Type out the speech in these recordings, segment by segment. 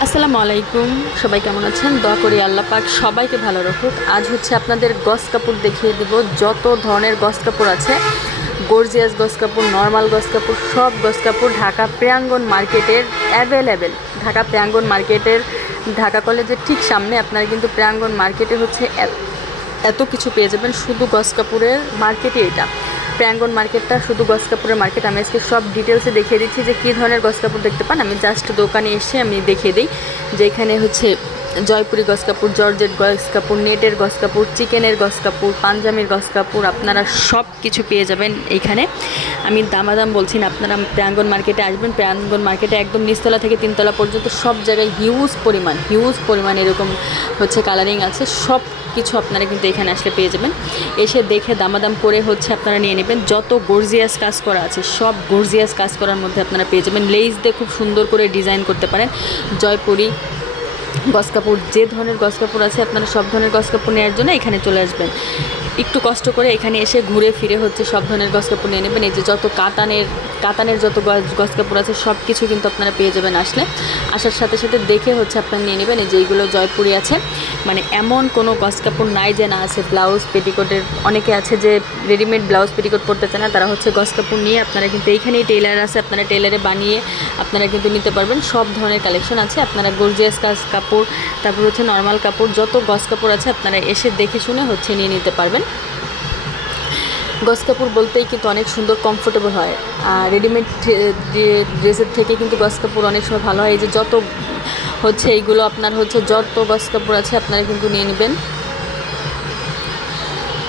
আসসালামু আলাইকুম। সবাই কেমন আছেন? দোয়া করি আল্লাহ পাক সবাইকে ভালো রাখুক। আজ হচ্ছে আপনাদের গস কাপড় দেখিয়ে দেব। যত ধরনের গস কাপড় আছে গর্জিয়াস গস কাপড় নর্মাল গস কাপড়, সব গস কাপড় ঢাকা প্রিয়াঙ্গন মার্কেটের অ্যাভেলেবেল ঢাকা প্রিয়াঙ্গন মার্কেটের, ঢাকা কলেজের ঠিক সামনে আপনারা কিন্তু প্রিয়াঙ্গন মার্কেটে হচ্ছে এত- কিছু পেয়ে যাবেন। শুধু গস কাপড়ের মার্কেটই এটা। প্র্যাঙ্গন মার্কেটটা, শুধু গস কাপড়ের মার্কেট। আমি আজকে সব ডিটেলসে দেখিয়ে দিচ্ছি যে কী ধরনের গস কাপড় দেখতে পান। আমি জাস্ট দোকানে এসে আমি দেখিয়ে দিই যে এখানে হচ্ছে জয়পুরি গস জর্জেট গস কাপড় নেটের গস চিকেনের গস কাপড় পাঞ্জাবির গস আপনারা সব কিছু পেয়ে যাবেন এইখানে আমি দামাদাম বলছি না, আপনারা প্রাঙ্গন মার্কেটে আসবেন প্রাঙ্গন মার্কেটে একদম নিচতলা থেকে তিনতলা পর্যন্ত সব জায়গায় হিউজ পরিমাণ হিউজ পরিমাণ এরকম হচ্ছে কালারিং আছে, সব কিছু আপনারা কিন্তু এখানে আসলে পেয়ে যাবেন। এসে দেখে দামাদাম করে হচ্ছে আপনারা নিয়ে নেবেন, যত গর্জিয়াস কাজ করা আছে, সব গর্জিয়াস কাজ করার মধ্যে আপনারা পেয়ে যাবেন। লেস দিয়ে খুব সুন্দর করে ডিজাইন করতে পারেন। জয়পুরি গস কাপড়, যে ধরনের গস কাপড় আছে, আপনারা সব ধরনের গস কাপড় নেওয়ার জন্য এখানে চলে আসবেন। একটু কষ্ট করে এখানে এসে ঘুরে ফিরে হচ্ছে সব ধরনের গস কাপড় নিয়ে নেবেন। এই যে যত কাতানের কাতানের যত গস কাপড় আছে, সব কিছু কিন্তু আপনারা পেয়ে যাবেন আসলে। আসার সাথে সাথে দেখে হচ্ছে আপনারা নিয়ে নেবেন। এই যে এইগুলো জয়পুরি আছে। মানে এমন কোনো গস কাপড় নাই যে না আছে। ব্লাউজ, পেটিকোটের অনেকে আছে যে রেডিমেড ব্লাউজ, পেটিকোট পরতে চায় না। তারা হচ্ছে গস কাপড় নিয়ে আপনারা কিন্তু এইখানেই টেলার আছে। আপনারা টেলারে বানিয়ে আপনারা কিন্তু নিতে পারবেন। সব ধরনের কালেকশন আছে। আপনারা গর্জিয়াস কাজ কাপড়, তারপর হচ্ছে নর্মাল কাপড়, যত গস কাপড় আছে আপনারা এসে দেখে শুনে হচ্ছে নিয়ে নিতে পারবেন। গস কাপড় বলতেই কিন্তু অনেক সুন্দর কমফোর্টেবল হয়। আর রেডিমেড ড্রেসের থেকে কিন্তু গস কাপড় অনেক সময় ভালো হয়। এই যে যত হচ্ছে এইগুলো আপনার হচ্ছে যত গস কাপড় আছে আপনারা কিন্তু নিয়ে নেবেন।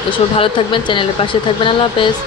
এসব ভালো থাকবেন, চ্যানেলের পাশে থাকবেন। আল্লাহ হাফেজ।